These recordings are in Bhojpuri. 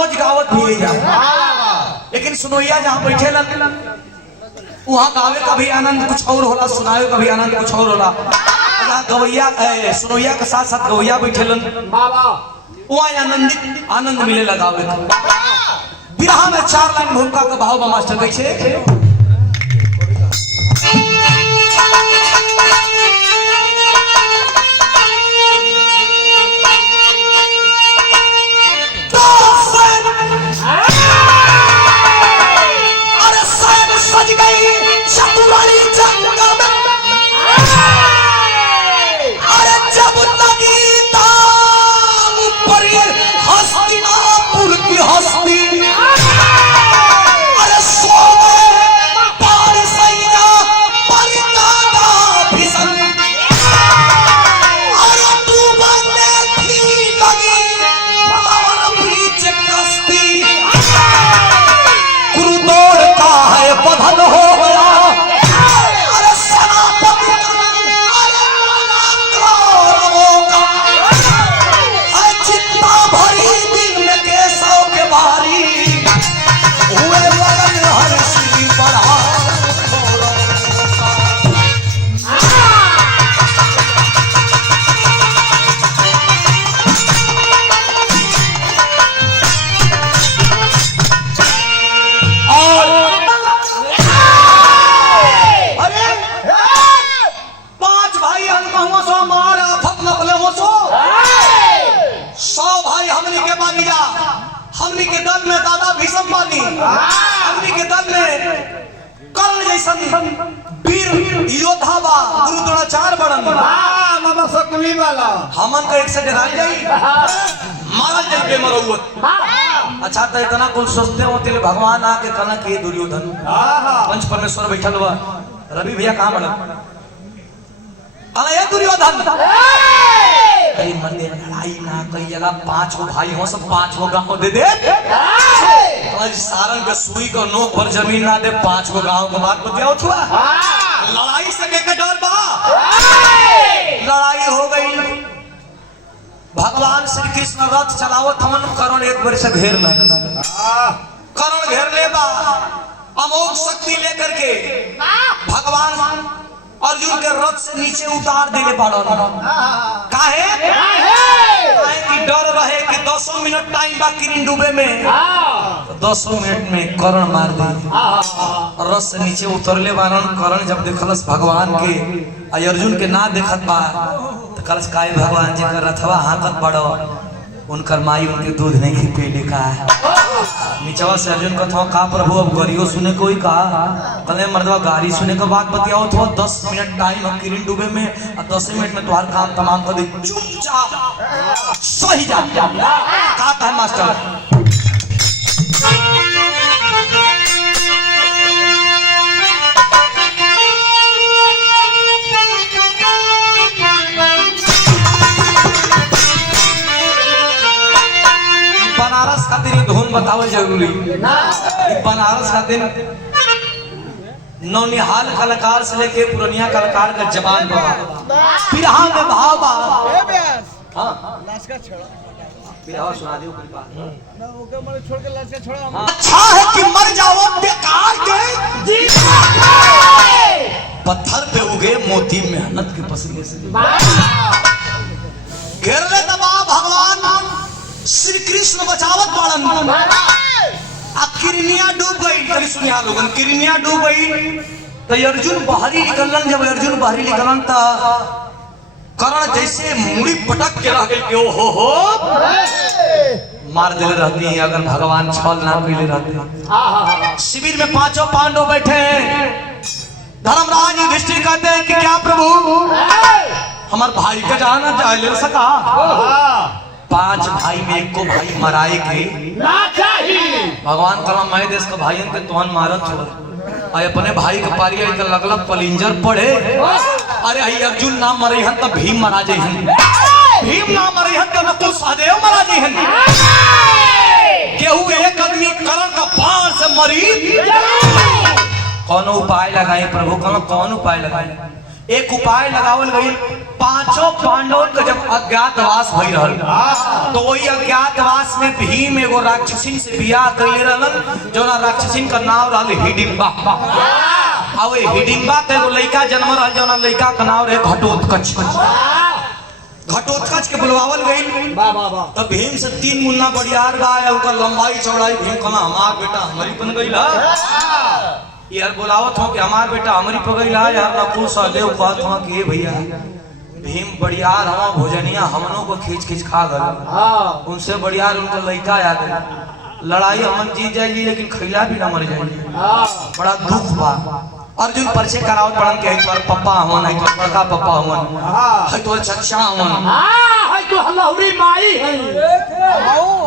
रोज गावत भी जा, लेकिन सुनोइया जहाँ बैठे वहाँ गावे का भी आनंद कुछ और होला, सुनावे का भी आनंद कुछ और होला। गवैया सुनोइया के साथ साथ गवैया बैठे वहाँ आनंद मिले लगावे। बिरहा में 4 लाइन भूमिका का भाव मास्टर कैसे हमनी के दल में दादा भीष्म बानी, हमनी के दल में कर्ण जैसन वीर योद्धा बा, गुरु द्रोणाचार्य बड़न मामा सकली वाला हमन का एक से डराई जाई मारल जाई बेमरौत। अच्छा तो इतना कुल सोचते होते भगवान आके कहना कि दुर्योधन पंच परमेश्वर बैठल बा, रवि भैया कहाँ बड़ा कहना ये दुर्योधन कई मंदिर लड़ाई ना कई जगह 5 गो भाई हो सब 5 गो गांव दे दे सारंग के सुई को नोक पर जमीन ना दे 5 गो गांव के बात बतियाओ छुआ लड़ाई से के डर बा। लड़ाई हो गई, भगवान श्री कृष्ण रथ चलावत हमन कर्ण एक बार से घेर ले, कर्ण घेर ले बा अमोघ शक्ति लेकर के भगवान अर्जुन के रथ से नीचे उतार देले पड़ो। काहे कि डर रहे कि 10 मिनट टाइम बा किरण डूबे में, 10 मिनट में कर्ण मार दे। रथ से नीचे उतरले बारन कर्ण जब देखलस भगवान के अर्जुन के ना देखत बा तो कलस काहे भगवान जी का रथवा हाकत बड़ो, उनकर माई उनके दूध नहीं खी पीले का नीचवा से अर्जुन कथवा का प्रभु अब गरियो सुने कोई का कले मर्दवा गाड़ी सुने का बात बतियाओ तो 10 मिनट टाइम हम किरण डूबे में और 10 मिनट में तुम्हारा काम तमाम कर दे चुपचाप सही जा का है मास्टर। बनारस खातिर धुन बतावे जरूरी, बनारस खातिर नौनिहाल कलाकार से लेके पुरानिया कलाकार का जवान बाबा बिरहा में भाव बा। बिरहा सुना दियो ना ओके मर छोड़ के लाश का छोड़ा। अच्छा है कि मर जाओ बेकार के पत्थर पे उगे मोती मेहनत के पसीने से घेर ले दबा भगवान श्री कृष्ण बचावत बाड़न। किरनिया डूब गई, कभी सुनिया लोगन किरनिया डूब गई तो अर्जुन बाहरी निकलन। जब अर्जुन बाहरी निकलन तो कर्ण जैसे मुड़ी पटक के रह गई कि ओ हो मार दिले रहती। अगर भगवान छल ना मिले रहते। शिविर में 5 पांडव बैठे हैं, धर्मराज युधिष्ठिर कहते हैं कि क्या प्रभु हमारे भाई का जाना जा ले सका। 5 भाई में 1 को भाई मराए के ना चाहिए। भगवान कला मैं देश का भाईन के तुहन मारत हो और अपने भाई के पारी आई लगला पलिंजर पड़े। अरे आई अर्जुन ना मरे हन त भीम मरा जाई हन, भीम ना मरे हन त नकुल सहदेव मरा जाई हन। केहू एक आदमी कर्ण का बाण से मरी। कौन उपाय लगाए प्रभु, कौन उपाय लगाए। एक उपाय लगावल गई। पांचों पांडवों का जब अज्ञातवास भई रहल तो वही अज्ञातवास में भीम एगो राक्षसिन से बियाह कइले रहलन, जो ना राक्षसिन का नाम रहल हिडिंबा। अब हिडिंबा के एगो लड़का जन्म रहल, जो ना लड़का का नाम रहे घटोत्कच। घटोत्कच के बुलवावल गई। तो भीम से 3 मुन्ना बड़ियार गाय, उनका लंबाई चौड़ाई भीम कहना हमार बेटा हमारी बन गई यार। बुलावत हो कि हमार बेटा हमारी पगई ला यार। नकुल सहदेव कहत हो कि भैया भीम बड़ियार हवा भोजनिया हमनों को खींच खींच खा गए, उनसे बड़ियार उनका लड़का आ गए। लड़ाई हमन जीत जाएगी लेकिन खैला भी ना मर जाएगी, बड़ा दुख बा। अर्जुन परिचय करावत पड़न के तोर पप्पा हवन, है तोर बड़का पप्पा हवन, है तोर चचा हवन, है तो हल्लौरी माई है।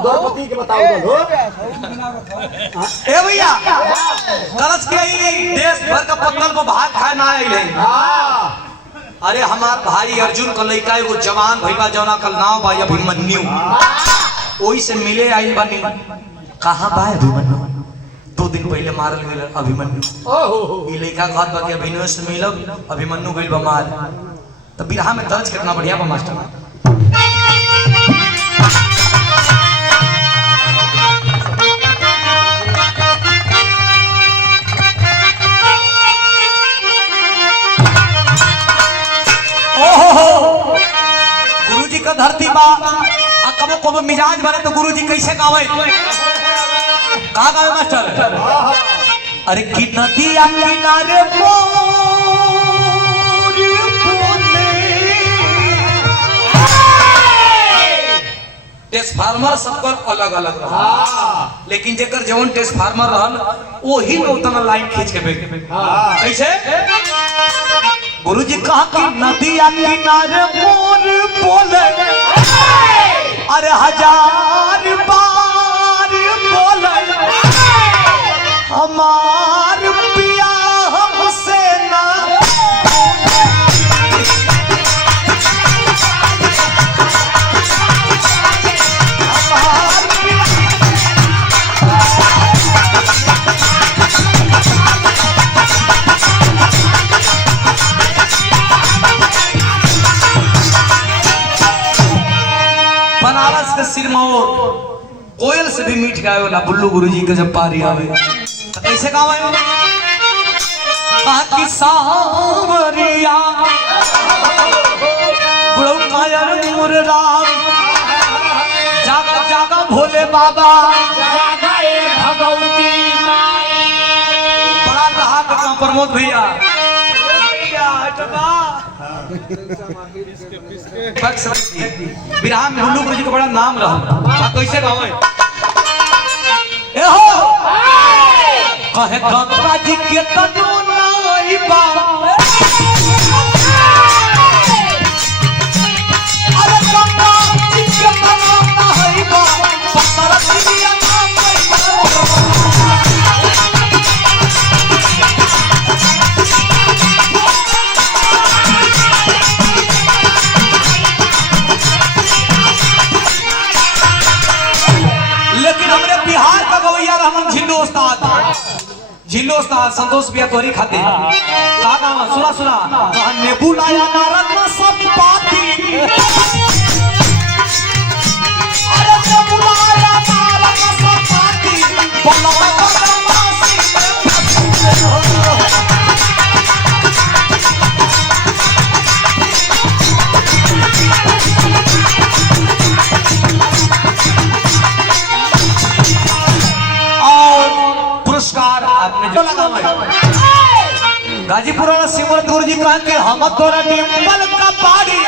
द्रौपदी के बताओ दो ए भैया कलश के देश भर का पत्तल को भात खाए ना आइले। अरे हमार भाई अर्जुन का लड़का एगो जवान भईबा जौना कल नाव बा अभिमन्यु, ओई से मिले आइल बनी। कहां बा अभिमन्यु? 2 दिन पहले मारल गेल अभिमन्यु। ई लड़का कहत बा कि अभिमन्यु से मिलब, अभिमन्यु गइल बा मार। तो बिरहा में दर्ज कितना बढ़िया बा मास्टर। गुरुजी का धरती बा कबो कबो मिजाज बने तो गुरुजी कैसे गावे? कहा गावे मास्टर? अरे कि नदिया किनारे मोर बोले। टेस्ट फार्मर सबकर अलग अलग रहा, लेकिन जेकर जवन टेस्ट फार्मर रहल वही में उतना लाइन खींच के बेच कैसे? गुरुजी कहा कि नदिया किनारे मोर बोले, अरे 1000 बार बोले हमार पिया हमसे ना। बनारस के सिरमौर कोयल से भी मीठ गावे वाला बुल्लू गुरुजी के जब पारी आवे तो कैसे गावे? बाकी सांवरिया बुढ़ऊ कायर मोर राम, जागा जागा भोले बाबा, जागा ए भगवती माई। बड़ा रहा का प्रमोद भैया बिरहा में बुल्लू गुरुजी का बड़ा नाम रहा। कैसे गावे? कहे गंगा जी के तनु नाई बा, अरे गंगा जी के तनु नाई बा, सरस्वती नाम झिल्लो उस्ताद संतोष भैया तोरी खाते का गावा सुना सुना ने बुलाया नारद में सब पाती, अरे ने बुलाया नारद में सब पाती, बोलवा बदमाशी गाजीपुर वाला सिमरत गुरुजी कहा कि हम तोरा डिंपल का पारी,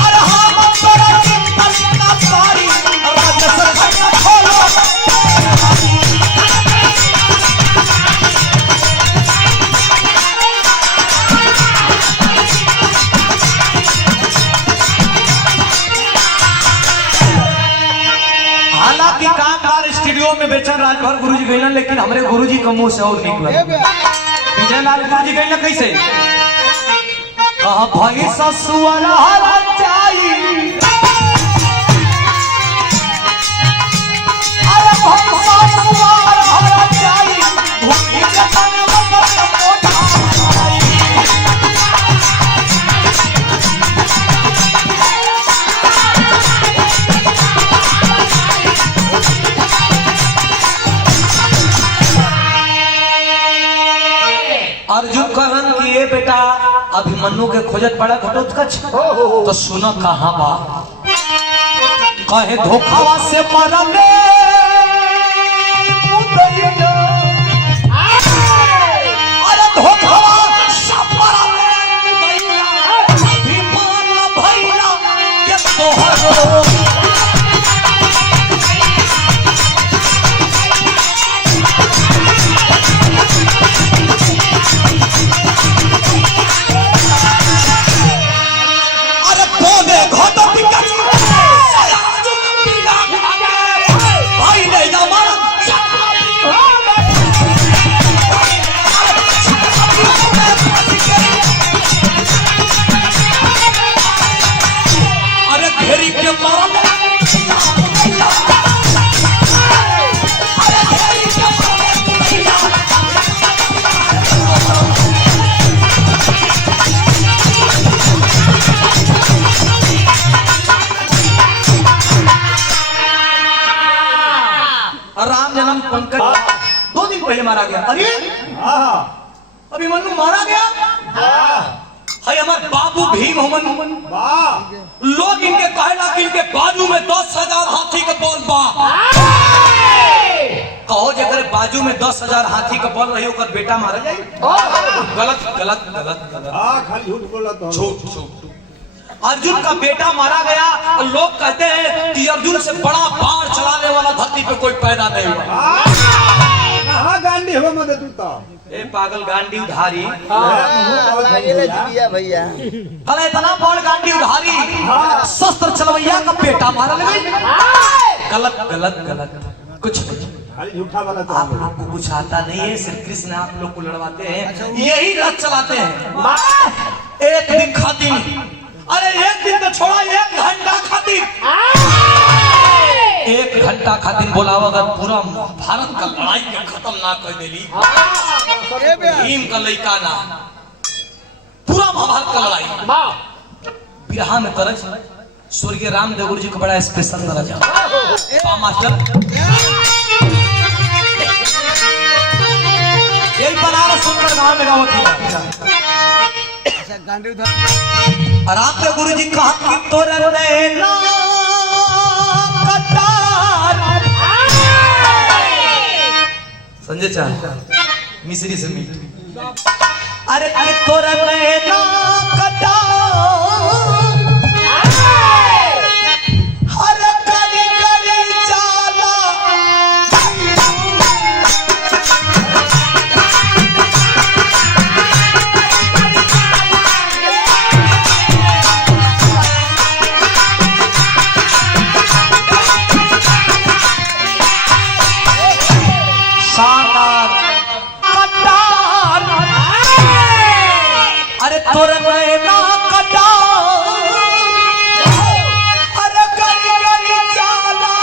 अरे हम तोरा डिंपल का पारी, राजसर खोलो हालांकि कामगार स्टूडियो में बेचन राजभर गुरुजी गईला, लेकिन हमरे गुरुजी का मुंह से और निकला विजय लाल गुरुजी गईला कैसे? कहा भाई ससुर हरा चाई, अरे भाई ससुर हरा चाई, भूखी के तन मत मोटा बेटा अभिमन्यु के खोजत पड़ा घटोत्कच तो सुनो कहां बा कहे धोखावा से मरले अरे धोखावा से मरले अभिमान भैया के तोहरो राम जन्म पंकज 2 दिन पहले मारा गया। अरे अभिमन्यु मारा गया है हमारे बाबू भीम हमन लोग इनके कहला कि इनके बाजू में 10,000 हाथी के बल बा कहो जकर बाजू में 10,000 हाथी के बल रही ओकर बेटा मारा जाए गलत गलत गलत गलत खाली झूठ बोला तो झूठ झूठ अर्जुन का बेटा मारा गया और लोग कहते हैं कि अर्जुन से बड़ा बाढ़ चलाने वाला धरती पे कोई पैदा नहीं हुआ। कहाँ गांडी हो मदद तो ए पागल गांडी उधारी भैया अरे इतना बड़ गांडी उधारी शस्त्र चलवैया का बेटा मारा लगे गलत गलत गलत कुछ झूठा वाला तो आपको कुछ आता नहीं है। श्री कृष्ण आप लोग को लड़वाते हैं यही रथ चलाते हैं एक दिन खातिर अरे एक दिन तो छोड़ा 1 घंटा खातिर 1 घंटा खातिर बोलाव अगर पूरा भारत का लड़ाई के खत्म ना कर देली भीम का लड़का ना पूरा महाभारत का लड़ाई बिरहा में तरज स्वर्गीय रामदेव गुरु जी को बड़ा स्पेशल दर्जा मास्टर यही बनारस सुंदर गांव में गाँव रामदेव गुरु जी कहा कि तोर नैना कटार संजय चाह मिश्री से मिल अरे अरे तोर नैना कटार हर कली कली चाला अरे तोर नैना कटार अरे गली गली चाला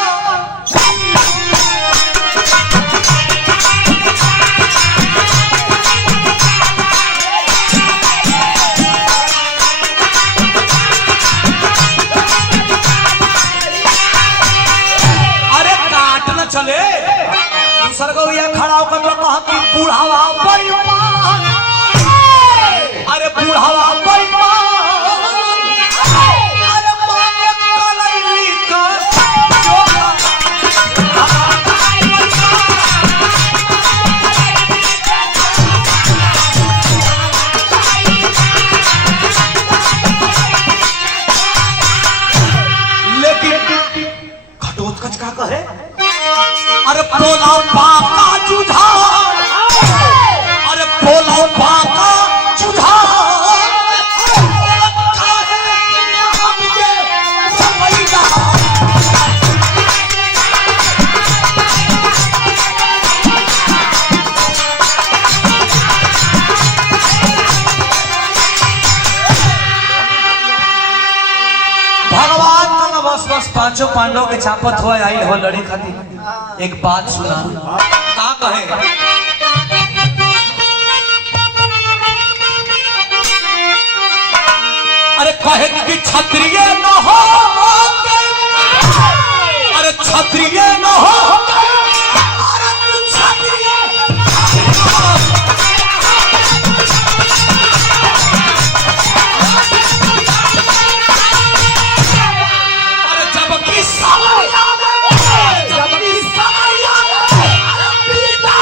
अरे काट न चले दूसर गौया खड़ा होकर कहा कि बूढ़ावा बेईमान अरे बूढ़ावा बेईमान अरे मांगे कलैली का लेकिन घटोत्कच का कहे अरे पोला पाका जुझा अरे पोला पाका जुझा भगवान का बस बस 5 पांडवों के चापत हुआ आई हो लड़ी खातिर एक बात सुना का कहे अरे कहे कि क्षत्रिय न हो अरे क्षत्रिय न हो अरे तू क्षत्रिय कि समय याद है, जब कि समय याद है, अरे पीता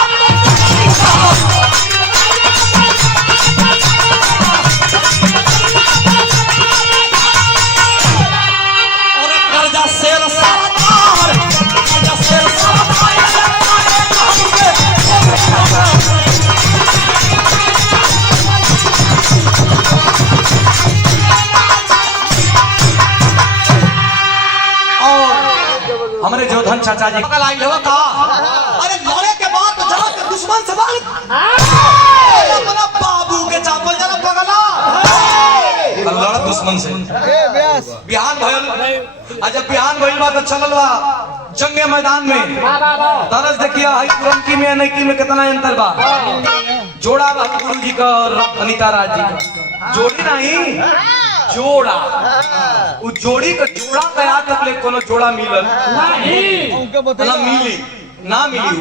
और कर्जा शेर सरदार, कर्जा शेर सरदार हमारे जोधन चाचा जी कल आई हो का। अरे लड़े के बाद तो जरा के दुश्मन से बाल अपना बाबू के चापल जरा पगला लड़ा दुश्मन से बिहान भइल। जब बिहान भइल बा तो चलल बा जंगे मैदान में तरस देखिए हाई तुरंकी में नईकी में कितना अंतर बा। जोड़ा बा गुरु जी का और अनीता राज जी का जोड़ी नहीं जोड़ा। उ जोड़ी का जोड़ा कया तक ले कोनो जोड़ा मिलल ना मिली ना मिली।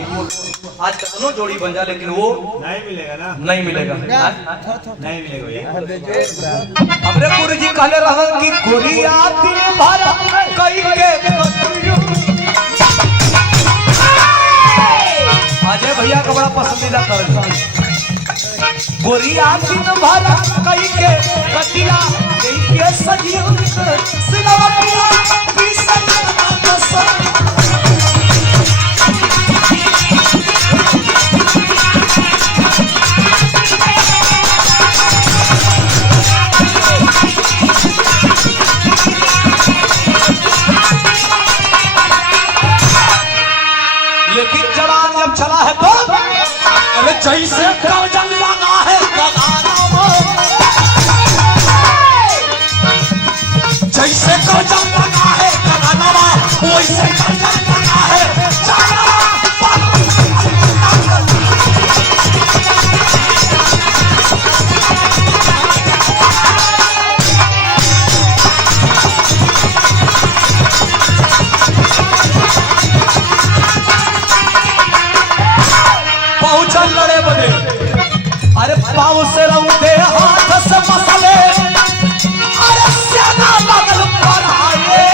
आज कनो जोड़ी बन जा लेकिन वो नहीं मिलेगा ना, नहीं मिलेगा, नहीं मिलेगा। हमरे गुरु जी कहले रहन कि गुरिया दिन भर कई के अजय भैया का बड़ा पसंदीदा कर गोरिया दिन भर कई के कटिया के सजियो सिलवटिया बिसजना लेकिन जवान जब चला है तो अरे जैसे गजन लगा है जैसे गजन लगा है गगनवा वैसे गजन लगा है पहुंचल लड़े बने। अरे पाँव से रौदे हाथ से मसले अरे सेना बगल पर आए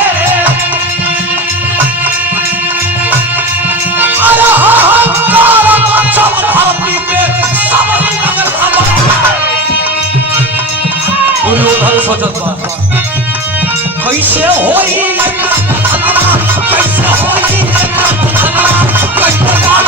अरे हाहाकार मचल धरती पे सब बगल दुर्योधन सोचत बा कैसे होई कैसे होई कैसे बात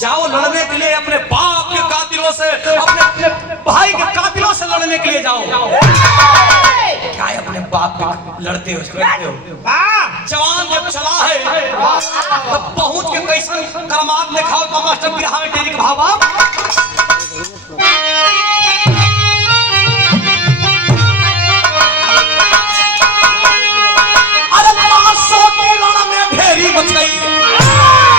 जाओ लड़ने के लिए अपने बाप के कातिलों से अपने भाई के कातिलों से लड़ने के लिए जाओ। क्या है अपने बाप के लड़ते हो जवान जब चला है तब पहुंच के कैसे करमात दिखाओ तो मास्टर बिहार में टेरिक भावा अरे मासों की रण में ढेरी मच गई।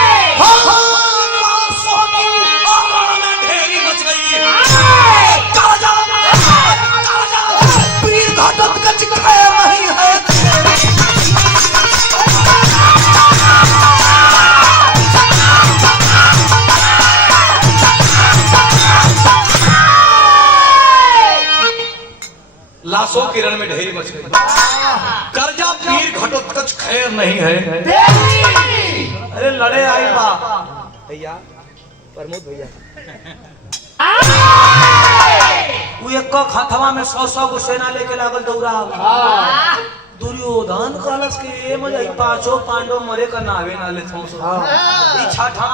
लाशों की रण में ढेरी मच गई। कर्जा पीर घटोत्कच खैर नहीं है। अरे लड़े आई बा भैया प्रमोद भैया एक खथवा में 100 गो सेना लेके लागल दौड़ा। दुर्योधन कलश के मजा पांचों पांडव मरे का नावे ना ले छठा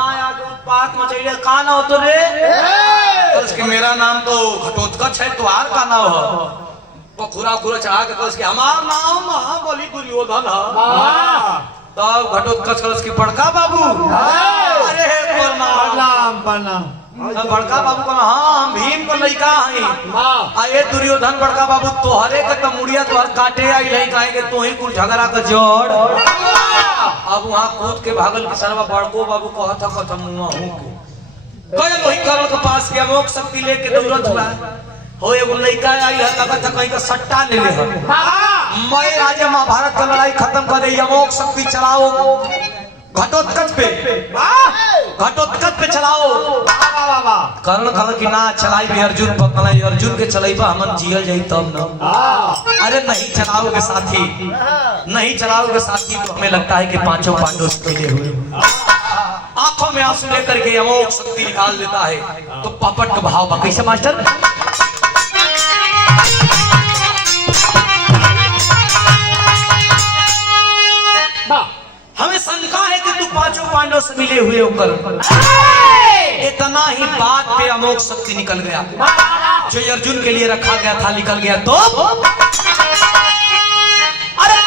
उत्पात मचैले का ना हो तो रे कलश के मेरा नाम तो घटोत्कच है तुम्हार का नाम है खुरा खुरा चढ़ा के कलश के हमारा नाम महाबली दुर्योधन है। तब घटोत्कच कलश की बड़का बाबू अरे प्रणाम प्रणाम बड़का बाबू को हाँ हम भीम को लड़का हैं ये दुर्योधन बड़का बाबू तोहरे के तमुड़िया तोहर काटे आई नहीं कहेंगे तो ही कुछ झगड़ा का जोड़ अब वहाँ कूद के भागल किसनवा बड़को बाबू कहता खत्म हुआ हूँ गए वही करण के पास के अमोक शक्ति लेके दौड़त हुआ हो एगो लड़का आई है लगत है कहीं का सट्टा ले ले मैं राजे महाभारत का लड़ाई खत्म कर दे अमोक शक्ति चलाओ घटोत्कच पे चलाओ कर्ण कहल कि ना चलाई भी अर्जुन पकड़ा अर्जुन के चलेबा हमन जियल जाई तब न अरे नहीं चलाओगे साथी नहीं चलाओगे साथी तो हमें लगता है कि पांचों पांडव मिले हुए आंखों में आंसू लेकर के अमोक शक्ति निकाल देता है तो पपट का भाव बाकी से मास्टर हमें शंका है कि तू पांचों पांडव से मिले हुए होकर इतना ही बात पे अमोक शक्ति निकल गया जो अर्जुन के लिए रखा गया था निकल गया तो अरे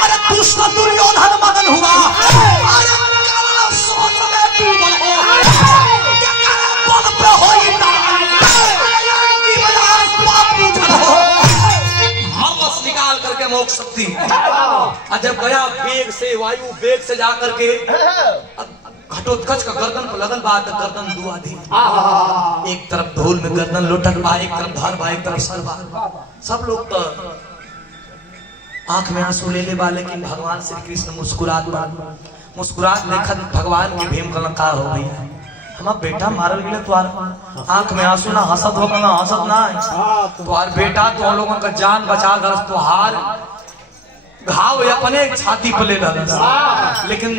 दुर्योधन मगन हुआ अरे कर्ण सोच में डूबल हो क्या करे बल पे होई ना की बजाय बाप उठल हो हवस निकाल करके मोक्ष शक्ति जब गया वेग से वायु वेग से जा करके घटोत्कच का गर्दन को लगन बात गर्दन दुआ दी एक तरफ धूल में गर्दन लुटक बा एक तरफ धर बा एक तरफ सर बा सब लोग तो आंख में आंसू ले ले बा लेकिन भगवान श्री कृष्ण मुस्कुरात देखत भगवान के भीम कलंकार हो गई हमार बेटा मारल गेले तुआर आंख में आंसू ना हंसत हो ना हंसत ना तुआर बेटा तो लोगों का जान बचा दरस तुहार घाव अपने छाती पे ले दरस लेकिन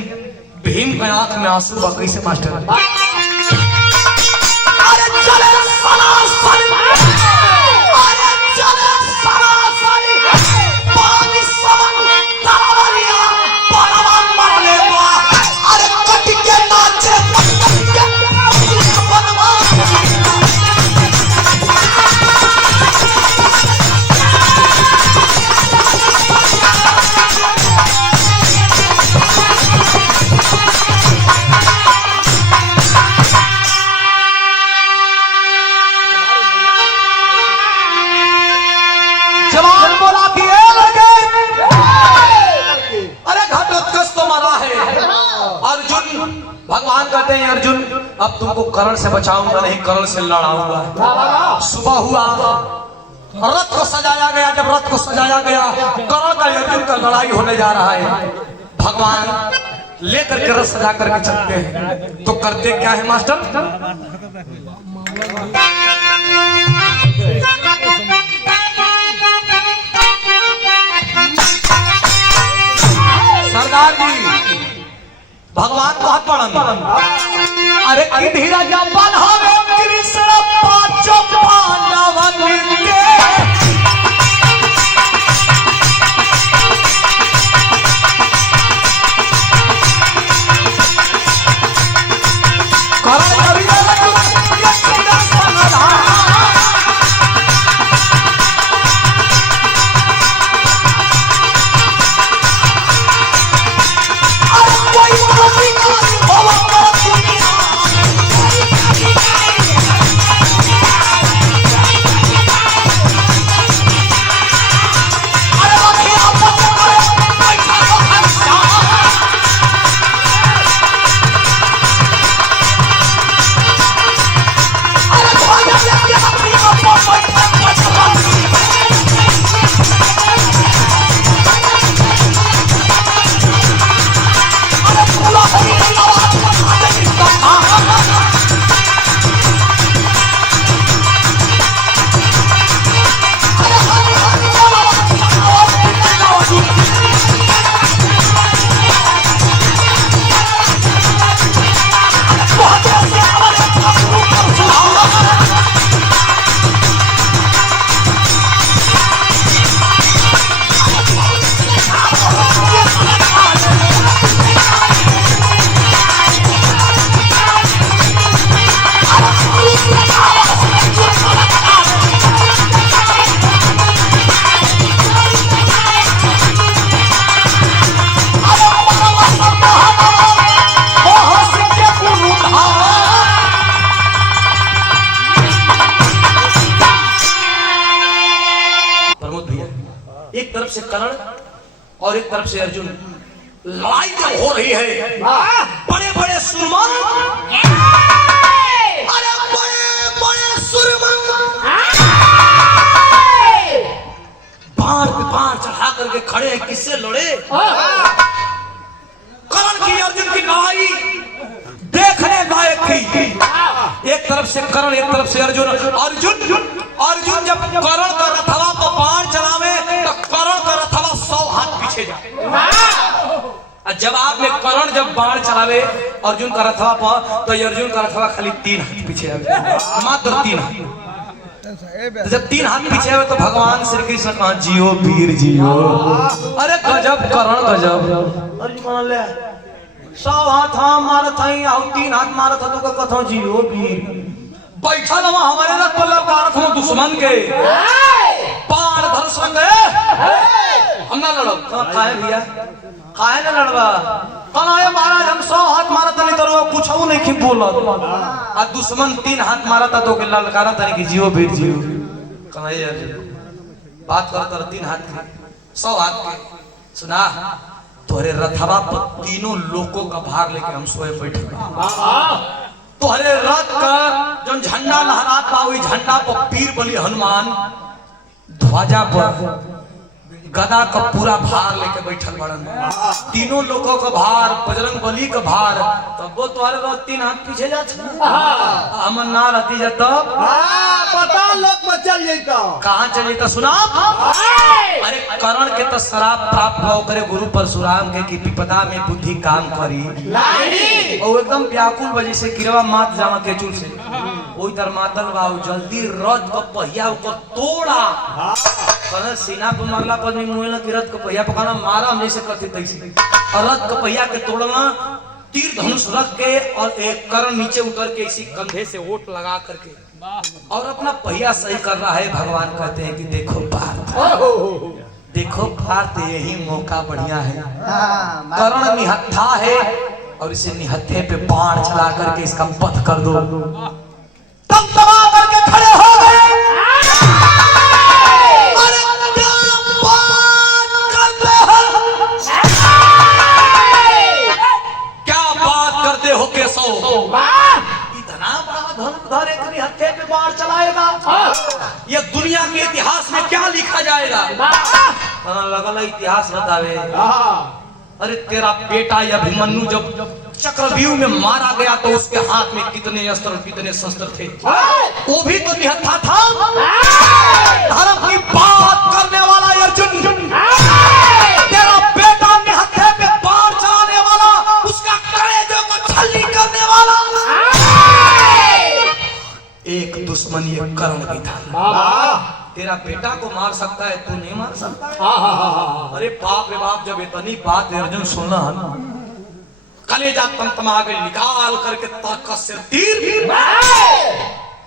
भीम के आंख में आंसू बा कैसे मास्टर अरे चले सनासन अरे चले सनासन पानी समन तावरिया परवन मरले बा अरे कटी के नाचे बनवा जवान बोला कि अरे घटोत्कच तो मरा है अर्जुन भगवान कहते हैं अर्जुन अब तुमको कर्ण से बचाऊंगा नहीं कर्ण से लड़ाऊंगा सुबह हुआ रथ को सजाया गया जब रथ को सजाया गया कर्ण का अर्जुन का लड़ाई होने जा रहा है भगवान लेकर के रथ सजा करके चलते हैं तो करते क्या है मास्टर सरदार जी भगवान को हाथ पड़न अरे की धीरज बन्हावे कृष्ण पांचों पांडवन के कर्ण और एक तरफ से अर्जुन। लड़ाई जब हो रही है, बड़े बड़े सुरमा, अरे बड़े बड़े सुरमा बाण पे बाण चढ़ा करके खड़े हैं। किससे लड़े? कर्ण की अर्जुन की लड़ाई देखने लायक थी। एक तरफ से कर्ण, एक तरफ से अर्जुन। अर्जुन जब कर्ण का रथवा पर बाण चलावे तो कर्ण का रथवा 100 हाथ पीछे जाए। जवाब में कर्ण जब बाण चलावे अर्जुन का रथवा पर तो अर्जुन का रथवा खाली 3 हाथ पीछे जाए, मात्र 3 हाथ। तो जब 3 हाथ पीछे आवे तो भगवान श्री कृष्ण कहा जियो वीर जियो। अरे गजब कर्ण गजब। 100 हाथ हम मारत हई और 3 हाथ मारत हतो का कथो जियो वीर। बैठल हम हमारे रथ पर ललकारत हम दुश्मन के बाण धनुष गए। हम ना लड़ब। काहे भैया काहे ना लड़बा? कहना है महाराज हम 100 हाथ मारत नहीं तो कुछ नहीं की बोलत। आ दुश्मन 3 हाथ मारता तो के ललकारत नहीं कि जियो वीर जियो। कहना यार बात करत 3 हाथ की 100 हाथ के सुना तोहरे रथवा पर तीनों लोगों का भार लेके हम सोए बैठे। तोहरे रथ का जो झंडा लहराता हुई झंडा पर वीर बलि हनुमान ध्वजा पर गदा का पूरा भार लेके बैठल बड़न। तीनों लोगों का भार, बजरंग बली का भार, तब वो तुम्हारे बहुत 3 हाथ पीछे जाते। हमन ना रहती जाता पता लोग में चल जाता। कहाँ चल जाता सुना? अरे कर्ण के तो श्राप प्राप्त हो करे गुरु परशुराम के कि विपदा में बुद्धि काम करी। और एकदम व्याकुल वजह से किरवा मात जामा के चूल से वही तर मातल बाबू जल्दी रथ का पहिया ऊपर तोड़ा। कर्ण सीना पर मारला पर मुँह की रथ का पहिया पकाना मारा हम जैसे करते तैसे। और रथ का पहिया के तोड़ना तीर धनुष रख के और एक कर्ण नीचे उतर के इसी कंधे से ओट लगा करके और अपना पहिया सही कर रहा है। भगवान कहते हैं कि देखो पार्थ, देखो पार्थ यही मौका बढ़िया है। कर्ण निहत्था है और इसे निहत्थे पे बाण चला करके इसका वध कर दो। तब तबा करके खड़े हो गए। इतना बड़ा धनुर्धर एक निहत्थे पे बाण चलाएगा, ये दुनिया के इतिहास में क्या लिखा जाएगा? लगल इतिहास बतावे। अरे तेरा बेटा अभिमन्यु जब चक्रव्यूह में मारा गया तो उसके हाथ में कितने अस्त्र कितने शस्त्र थे, वो भी तो निहत्था था। धर्म की बात करने वाला अर्जुन, तेरा बेटा निहत्थे पे बाण चलाने वाला, उसका कलेजे को छलनी करने वाला एक दुश्मन ये कर्ण भी था। तेरा बेटा को मार सकता है, तू नहीं मार सकता है? अरे बाप रे बाप, जब इतनी बात अर्जुन सुना कलेजा तमतमा के निकाल करके ताकत से तीर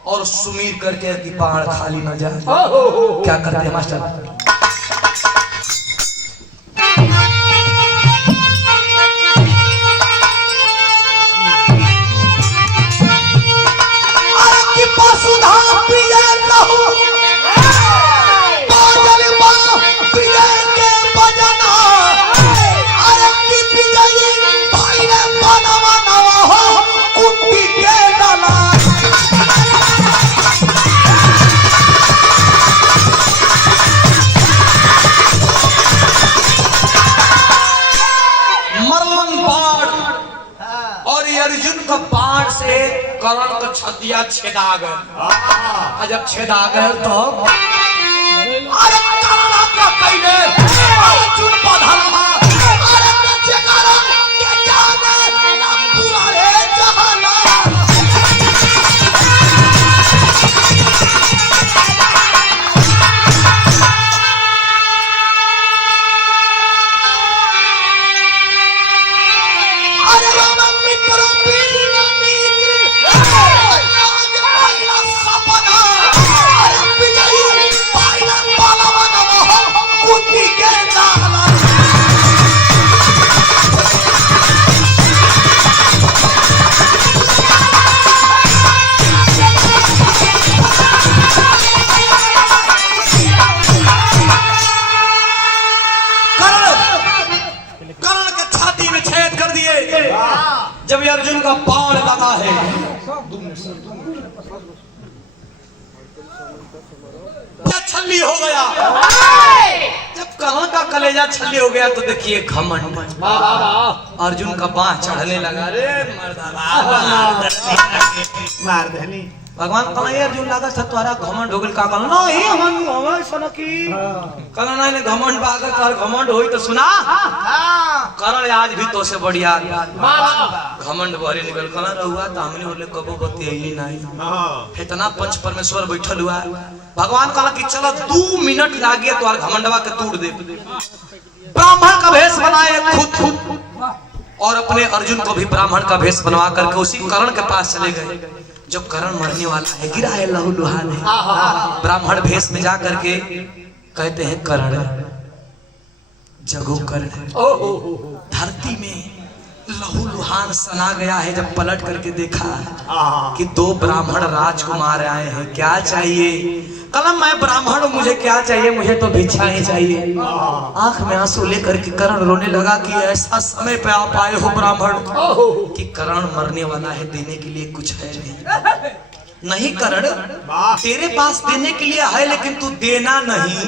और सुमीर करके कि बाण खाली न जाए। क्या करते हैं मास्टर? कर्ण को छदिया छेदा गए। जब छेदा गए तो अरे कर्ण का कइले अर्जुन बधलवा, अरे बच्चे कर्ण के जाने ना पूरा रे जहाना। अरे राम मित्र कुंती के नाला लगा है। छल्ली हो गया। जब कहाँ का कलेजा छल्ली हो गया तो देखिए घमंड अर्जुन का बाह चढ़ने लगा। रे मार देनी भगवान कहीं अर्जुन लगा था तुम्हारा घमंड हो गल का कहना नहीं हम सनकी कहना नहीं घमंड बागर तार घमंड होई तो सुना करण आज भी तो से बढ़िया घमंड भरे निकल कहना रहुआ तो हमने बोले कबो बतियई नहीं इतना पंच परमेश्वर बैठल हुआ। भगवान कहला कि चलो 2 मिनट लागे तो घमंडवा के तोड़ दे। ब्राह्मण का भेष बनाए खुद और अपने अर्जुन को भी ब्राह्मण का भेष बनवा करके उसी कर्ण के पास चले गए। जब कर्ण मरने वाला है गिरा है लहू लुहान है ब्राह्मण भेष में जा करके कहते हैं कर्ण जगो कर्ण धरती में लहू लुहान सना गया है। जब पलट करके देखा कि 2 ब्राह्मण राजकुमार आए हैं क्या चाहिए। कलम मैं ब्राह्मण हूं मुझे क्या चाहिए मुझे तो भिक्षा ही चाहिए। आंख में आंसू लेकर के कर्ण रोने लगा कि ऐसा समय पे आप आए हो ब्राह्मण कि कर्ण मरने वाला है देने के लिए कुछ है नहीं कर्ण तेरे पास देने के लिए है लेकिन तू देना नहीं।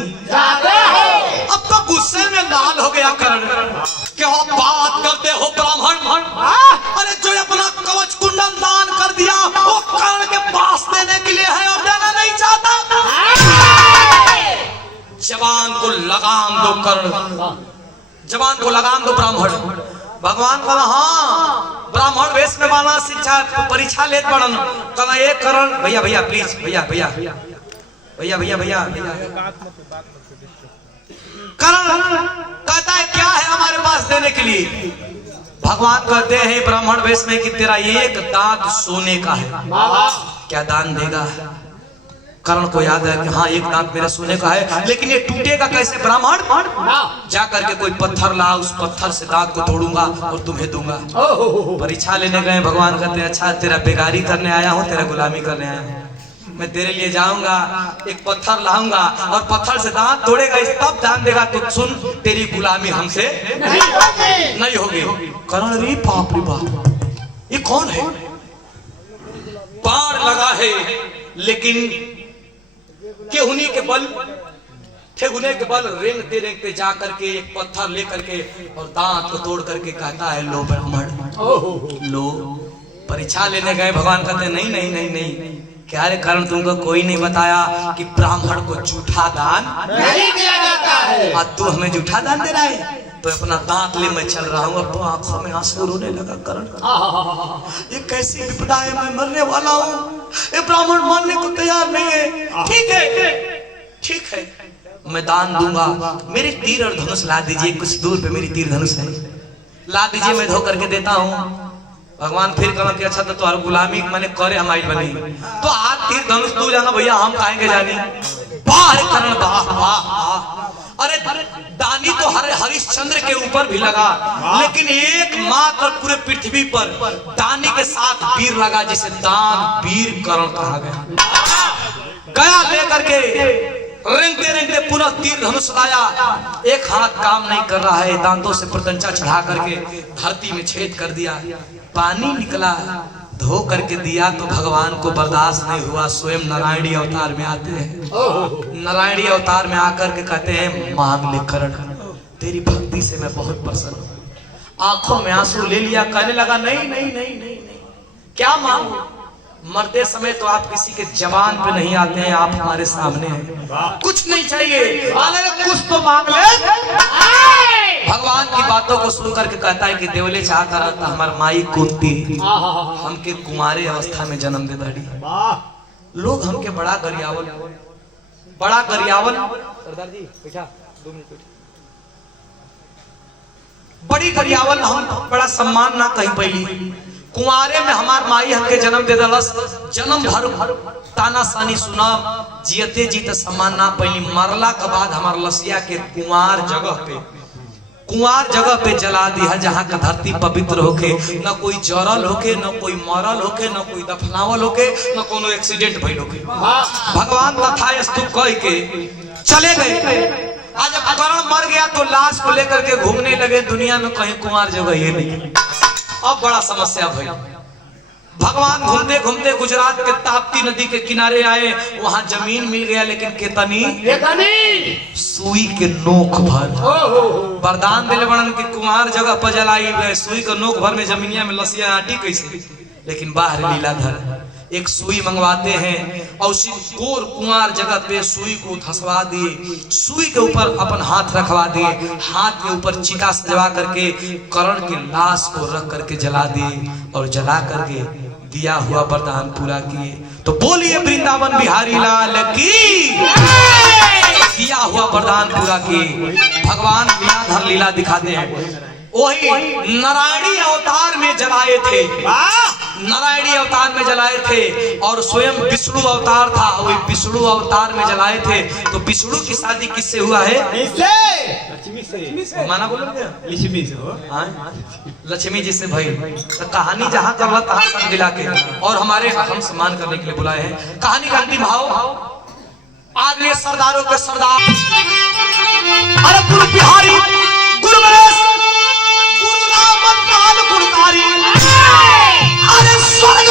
अब तो गुस्से में लाल हो गया कर्ण। क्या बात करते हो ब्राह्मण। अरे जो अपना कवच कुंडल दान कर दिया वो कर्ण के पास देने के लिए है और देना नहीं चाहता। जवान को लगाम दो कर्ण जवान को लगाम दो ब्राह्मण। भगवान कहला हाँ ब्राह्मण वेश में माना शिक्षा परीक्षा लेत पड़न कहला एक करण भैया भैया प्लीज भैया भैया भैया भैया भैया करण कहता है क्या है हमारे पास देने के लिए। भगवान कहते हैं ब्राह्मण वेश में कि तेरा एक दांत सोने का है क्या दान देगा। कर्ण को याद है कि हाँ एक दांत मेरा सोने का है लेकिन ये टूटेगा कैसे ब्राह्मण। जा करके कोई पत्थर ला उस पत्थर से दांत को तोड़ूंगा और तुम्हें दूंगा। परीक्षा लेने गए भगवान कहते हैं अच्छा तेरा बेगारी करने आया हूँ तेरा गुलामी करने आया हूँ मैं तेरे लिए जाऊंगा एक पत्थर लाऊंगा और पत्थर से दांत तोड़ेगा इस तब दान देगा तो सुन तेरी गुलामी हमसे नहीं होगी। कर्ण रे बाप रे बाप ये कौन है। बाण लगा है लेकिन केहुनी के बल ठेहुने के बल रेंगते रेंगते जा करके एक पत्थर लेकर के और दांत को तोड़ करके कहता है लो ब्राह्मण लो। परीक्षा लेने गए भगवान कहते नहीं नहीं नहीं नहीं क्या रे कारण तुमको कोई नहीं बताया कि ब्राह्मण को झूठा दान नहीं दिया जाता है। आज तू हमें झूठा दान दे रहा है तो अपना दांत ले मैं चल रहा हूँ। अब तो आंखों में आंसू रोने लगा कर्ण ये कैसी विपदा है मैं मरने वाला हूँ ये ब्राह्मण मानने को तैयार नहीं है। ठीक है मैं दान दूंगा मेरे तीर और धनुष ला दीजिए कुछ दूर पे मेरी तीर धनुष है ला दीजिए मैं धो करके देता हूँ। भगवान फिर कहा कि अच्छा तो तुम्हारा गुलामी मैंने करे हमारी बनी तो आज तीर धनुष तू जाना भैया हम कहेंगे जानी बाहर कर्ण बाह। अरे दानी तो हरिश्चंद्र के ऊपर भी लगा लेकिन एकमात्र पूरे पृथ्वी पर दानी के साथ वीर लगा जिसे दान वीर कर्ण कहा गया लेकर के रेंगते रेंगते पुनः तीर धनुष लाया। एक हाथ काम नहीं कर रहा है दांतों से प्रतंचा चढ़ा करके धरती में छेद कर दिया पानी निकला धो करके दिया तो भगवान को बर्दाश्त नहीं हुआ स्वयं नारायणी अवतार में आते हैं। नारायणी अवतार में आकर के कहते हैं मांग ले कर्ण तेरी भक्ति से मैं बहुत प्रसन्न हूँ। आंखों में आंसू ले लिया कहने लगा नहीं नहीं नहीं नहीं नहीं क्या मांगू मरते समय तो आप किसी के जवान पे नहीं आते हैं आप हमारे सामने हैं कुछ नहीं चाहिए कुछ तो मांग ले। भगवान की बातों को सुन करके कहता है कि देवले चाहता रहता हमार माई कुंती हमके कुमारे अवस्था में जन्म दे दाड़ी लोग हमके बड़ा गरियावल सरदार जी बैठा 2 मिनट बड़ी गरियावल हम बड़ा सम्मान ना कहीं पहली कुंवारे में हमार माई हमके जन्म दे दलस जन्म भर ताना सानी सुना जियते जीत सम्मान ना पहली मरला के बाद हमार लसिया के कुंवार जगह पे जला दिया जहाँ का धरती पवित्र होके न कोई जरल होके न कोई मरल होके न कोई दफनावल होके न कोनो एक्सीडेंट भइल होके भगवान तथास्तु कह के चले गए। आज जब कर्ण मर गया तो लाश को लेकर के घूमने लगे दुनिया में कहीं कुंवार जगह ये नहीं अब बड़ा समस्या भई भगवान घूमते घूमते गुजरात के ताप्ती नदी के किनारे आए, वहां जमीन मिल गया, लेकिन केतनी सुई के नोक भर वरदान दिले बनन के कुमार जगह पर जलाई, सुई के नोक भर में जमीनिया में लसिया आटी कैसे, लेकिन बाहर लीलाधर एक सुई मंगवाते हैं और उसी गोर कुंवार जगह पे सुई को धंसवा दिए, सुई के ऊपर अपन हाथ रखवा दिए, हाथ के ऊपर चिता सजवा करके कर्ण के लाश को रख करके जला दिए और जला करके दिया हुआ वरदान पूरा किए। तो बोलिए वृंदावन बिहारी लाल की, दिया हुआ वरदान पूरा किए। भगवान लीलाधर लीला दिखाते हैं, वही नारायणी अवतार में जलाए थे, नारायणी अवतार में जलाए थे और स्वयं विष्णु अवतार था, वही विष्णु अवतार में जलाए थे। तो विष्णु की शादी किससे हुआ है? माना बोलोगे? लक्ष्मी जी से भाई। तो कहानी जहाँ करला तहाँ सब दिला के और हमारे हम सम्मान करने के लिए बुलाए हैं। कहानी का अंतिम भाव, आदरणीय सरदारों के सरदार, अरे गुरु बिहारी, गुरु गणेश, गुरु राम, गुरुकारी, अरे स्वर्ग